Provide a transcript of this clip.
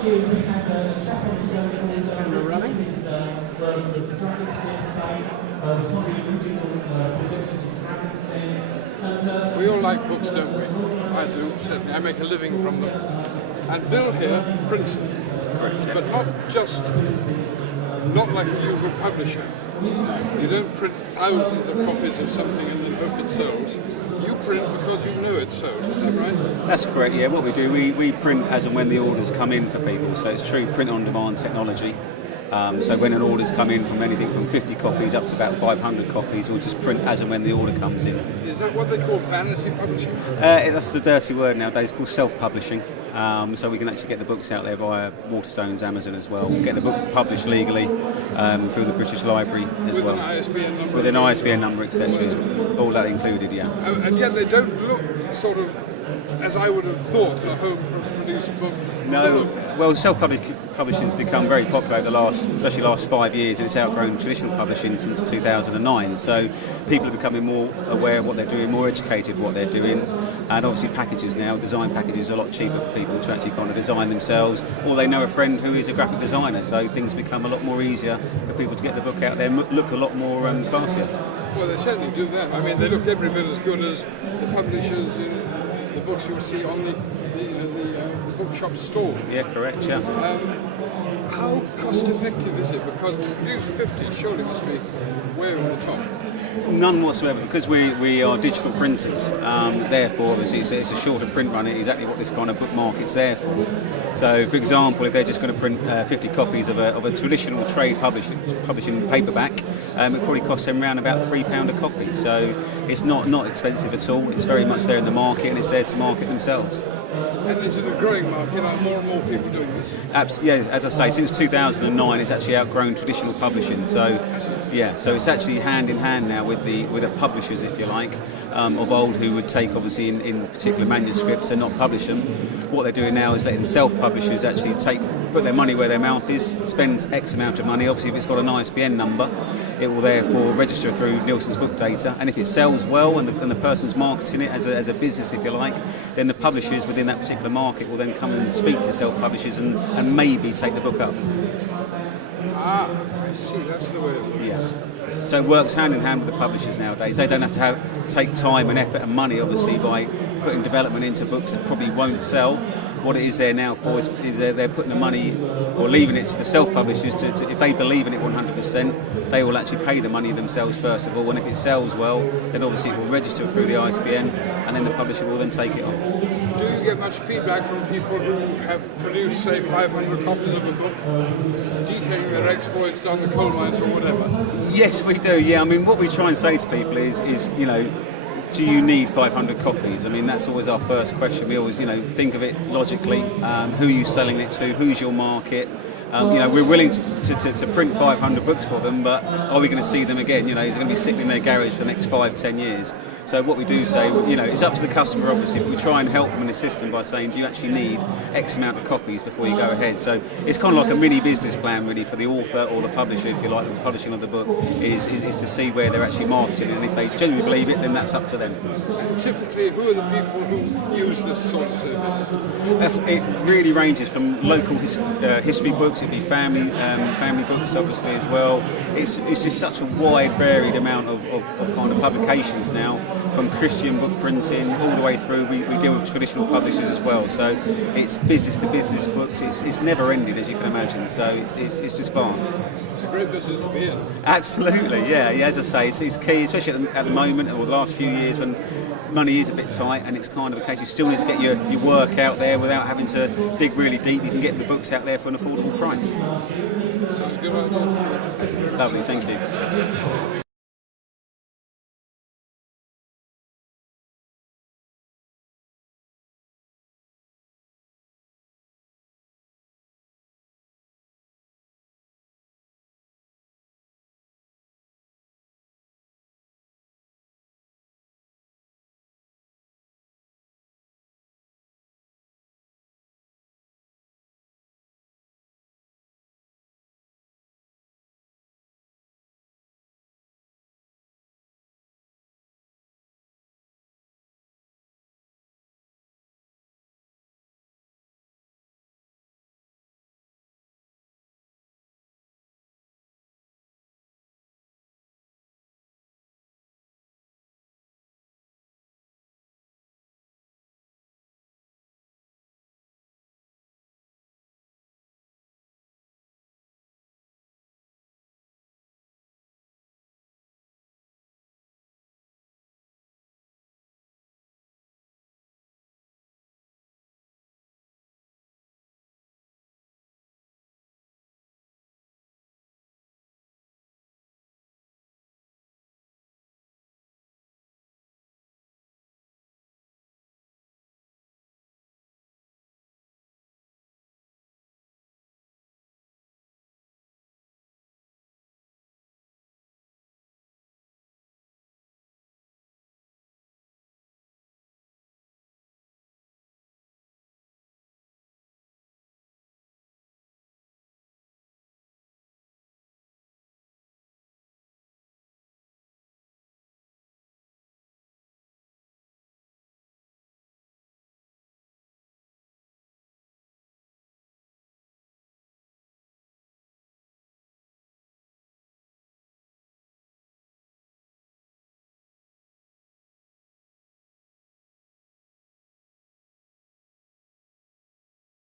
last year we had a chap on the show called We're running. the Dragons Den site, was one of the original presenters of Dragons Den. We all like books, don't we? I do, certainly. I make a living from them. And Bill here prints them. Correct, yeah. But not like a usual publisher. You don't print thousands of copies of something and then hope it sells. You print because you know it sells, is that right? That's correct, yeah. What we do, we print as and when the orders come in for people. So it's true print-on-demand technology. So when an order's come in from anything from 50 copies up to about 500 copies, we'll just print as and when the order comes in. Is that what they call vanity publishing? That's the dirty word nowadays, called self-publishing. So we can actually get the books out there via Waterstones, Amazon as well. We'll get the book published legally through the British Library as well. With an ISBN number? With an ISBN number, etc. All that included, yeah. And yet they don't look sort of, as I would have thought, a home-produced book. No, well, self-publishing has become very popular over the especially last 5 years, and it's outgrown traditional publishing since 2009. So people are becoming more aware of what they're doing, more educated what they're doing, and obviously packages now, design packages are a lot cheaper for people to actually kind of design themselves, or they know a friend who is a graphic designer, so things become a lot more easier for people to get the book out there and look a lot more classier. Well, they certainly do that. I mean, they look every bit as good as the publishers in the books you'll see on the bookshop stall. Yeah, correct, yeah. How cost effective is it? Because to produce 50 surely must be way over the top. None whatsoever, because we are digital printers. Therefore, obviously, it's a shorter print run. It's exactly what this kind of book market's there for. So, for example, if they're just going to print 50 copies of a traditional trade publishing paperback, it probably costs them around about £3 a copy. So, it's not expensive at all. It's very much there in the market, and it's there to market themselves. And is it a growing market? Are more and more people doing this? Yeah, as I say, since 2009, it's actually outgrown traditional publishing. So, yeah, so it's actually hand in hand now with the publishers, if you like, of old, who would take obviously in particular manuscripts and not publish them. What they're doing now is letting self-publishers actually put their money where their mouth is, spend X amount of money. Obviously, if it's got an ISBN number, it will therefore register through Nielsen's book data. And if it sells well and the person's marketing it as a business, if you like, then the publishers within that particular market will then come and speak to the self-publishers and maybe take the book up. Ah, I see. That's the way it works. Yeah. So it works hand in hand with the publishers nowadays. They don't have to take time and effort and money, obviously, by putting development into books that probably won't sell. What it is there now for is they're putting the money or leaving it to the self-publishers to if they believe in it 100%, they will actually pay the money themselves first of all, and if it sells well, then obviously it will register through the ISBN, and then the publisher will then take it on. Do you get much feedback from people who have produced, say, 500 copies of a book, detailing their exploits down the coal mines or whatever? Yes, we do, yeah. I mean, what we try and say to people is you know, do you need 500 copies? I mean, that's always our first question. We always, think of it logically. Who are you selling it to? Who's your market? We're willing to print 500 books for them, but are we going to see them again? Is it going to be sitting in their garage for the next 5-10 years? So what we do say, it's up to the customer obviously, but we try and help them and assist them by saying, do you actually need X amount of copies before you go ahead? So it's kind of like a mini business plan really for the author or the publisher, if you like, the publishing of the book, is to see where they're actually marketing, and if they genuinely believe it, then that's up to them. And typically, who are the people who use this sort of service? It really ranges from local history books, it'd be family books obviously as well. It's just such a wide, varied amount of kind of publications now, from Christian book printing all the way through. We deal with traditional publishers as well, so it's business to business books. It's never ended, as you can imagine, so it's just vast. It's a great business to be in. Absolutely, yeah. As I say, it's key, especially at the moment or the last few years when money is a bit tight, and it's kind of a case you still need to get your work out there without having to dig really deep. You can get the books out there for an affordable price. Sounds good. Lovely, thank you.